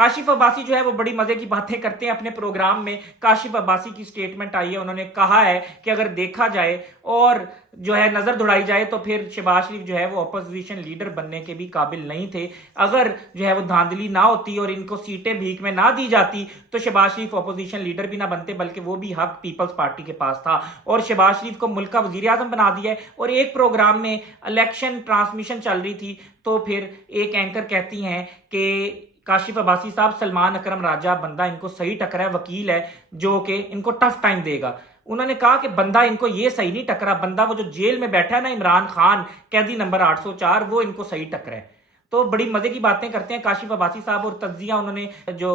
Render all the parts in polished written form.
کاشف عباسی جو ہے وہ بڑی مزے کی باتیں کرتے ہیں اپنے پروگرام میں. کاشف عباسی کی سٹیٹمنٹ آئی ہے, انہوں نے کہا ہے کہ اگر دیکھا جائے اور جو ہے نظر دوڑائی جائے تو پھر شہباز شریف جو ہے وہ اپوزیشن لیڈر بننے کے بھی قابل نہیں تھے. اگر جو ہے وہ دھاندلی نہ ہوتی اور ان کو سیٹیں بھیک میں نہ دی جاتی تو شہباز شریف اپوزیشن لیڈر بھی نہ بنتے, بلکہ وہ بھی حق پیپلز پارٹی کے پاس تھا. اور شہباز شریف کو ملک کا وزیر اعظم بنا دیا ہے. اور ایک پروگرام میں الیکشن ٹرانسمیشن چل رہی تھی تو پھر ایک اینکر کہتی ہیں کہ کاشف عباسی صاحب, سلمان اکرم راجہ بندہ ان کو صحیح ٹکرا ہے, وکیل ہے جو کہ ان کو ٹف ٹائم دے گا. انہوں نے کہا کہ بندہ ان کو یہ صحیح نہیں ٹکرا, بندہ وہ جو جیل میں بیٹھا ہے نا عمران خان قیدی نمبر 804, وہ ان کو صحیح ٹکرا ہے. تو بڑی مزے کی باتیں کرتے ہیں کاشف عباسی صاحب. اور تجزیہ انہوں نے جو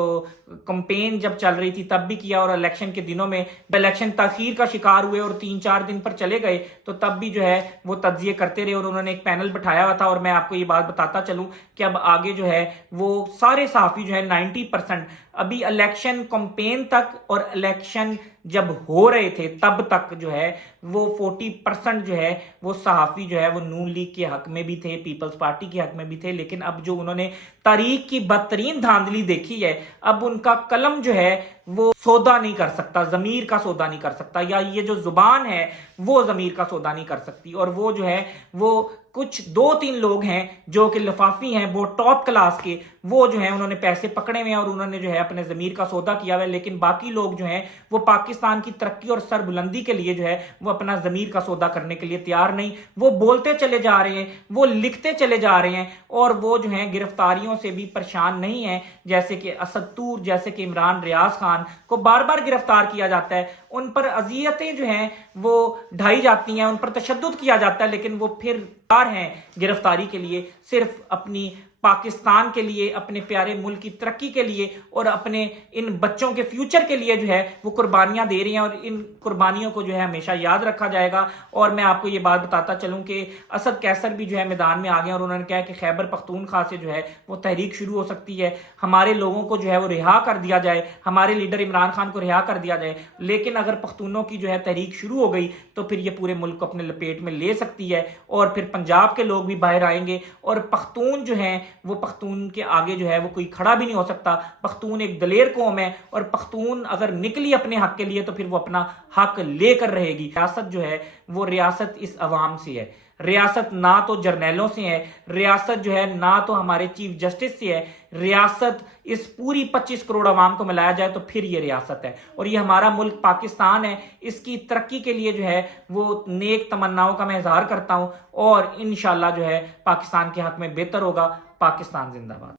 کمپین جب چل رہی تھی تب بھی کیا, اور الیکشن کے دنوں میں الیکشن تاخیر کا شکار ہوئے اور 3-4 دن پر چلے گئے تو تب بھی جو ہے وہ تجزیے کرتے رہے. اور انہوں نے ایک پینل بٹھایا ہوا تھا, اور میں آپ کو یہ بات بتاتا چلوں کہ اب آگے جو ہے وہ سارے صحافی جو ہے 90% ابھی الیکشن کمپین تک اور الیکشن جب ہو رہے تھے تب تک جو ہے وہ 40% جو ہے وہ صحافی جو ہے وہ نون لیگ کے حق میں بھی تھے, پیپلز پارٹی کے حق میں بھی تھے. لیکن اب جو انہوں نے تاریخ کی بدترین دھاندلی دیکھی ہے, اب ان کا قلم جو ہے وہ سودا نہیں کر سکتا, ضمیر کا سودا نہیں کر سکتا, یا یہ جو زبان ہے وہ ضمیر کا سودا نہیں کر سکتی. اور وہ جو ہے وہ کچھ 2-3 لوگ ہیں جو کہ لفافی ہیں, وہ ٹاپ کلاس کے, وہ جو ہیں انہوں نے پیسے پکڑے ہوئے ہیں اور انہوں نے جو ہے اپنے ضمیر کا سودا کیا ہوا ہے. لیکن باقی لوگ جو ہیں وہ پاکستان کی ترقی اور سربلندی کے لیے جو ہے وہ اپنا ضمیر کا سودا کرنے کے لیے تیار نہیں. وہ بولتے چلے جا رہے ہیں, وہ لکھتے چلے جا رہے ہیں, اور وہ جو ہیں گرفتاریوں سے بھی پریشان نہیں ہیں. جیسے کہ اسد طور, جیسے کہ عمران ریاض خان کو بار بار گرفتار کیا جاتا ہے, ان پر اذیتیں جو ہیں وہ ڈھائی جاتی ہیں, ان پر تشدد کیا جاتا ہے, لیکن وہ پھر تیار ہیں گرفتاری کے لیے صرف اپنی پاکستان کے لیے, اپنے پیارے ملک کی ترقی کے لیے اور اپنے ان بچوں کے فیوچر کے لیے جو ہے وہ قربانیاں دے رہی ہیں. اور ان قربانیوں کو جو ہے ہمیشہ یاد رکھا جائے گا. اور میں آپ کو یہ بات بتاتا چلوں کہ اسد کیسر بھی جو ہے میدان میں آ گئے, اور انہوں نے کہا کہ خیبر پختونخوا سے جو ہے وہ تحریک شروع ہو سکتی ہے, ہمارے لوگوں کو جو ہے وہ رہا کر دیا جائے, ہمارے لیڈر عمران خان کو رہا کر دیا جائے. لیکن اگر پختونوں کی جو ہے تحریک شروع ہو گئی تو پھر یہ پورے ملک کو اپنے لپیٹ میں لے سکتی ہے, اور پھر پنجاب کے لوگ بھی باہر آئیں گے, اور پختون جو ہیں وہ پختون کے آگے جو ہے وہ کوئی کھڑا بھی نہیں ہو سکتا. پختون ایک دلیر قوم ہے, اور پختون اگر نکلی اپنے حق کے لیے تو پھر وہ اپنا حق لے کر رہے گی. ریاست جو ہے وہ ریاست اس عوام سے ہے, ریاست نہ تو جرنیلوں سے ہے, ریاست جو ہے نہ تو ہمارے چیف جسٹس سے ہے, ریاست اس پوری 25 کروڑ عوام کو ملایا جائے تو پھر یہ ریاست ہے. اور یہ ہمارا ملک پاکستان ہے, اس کی ترقی کے لیے جو ہے وہ نیک تمناؤں کا میں اظہار کرتا ہوں, اور انشاءاللہ جو ہے پاکستان کے حق میں بہتر ہوگا. پاکستان زندہ باد.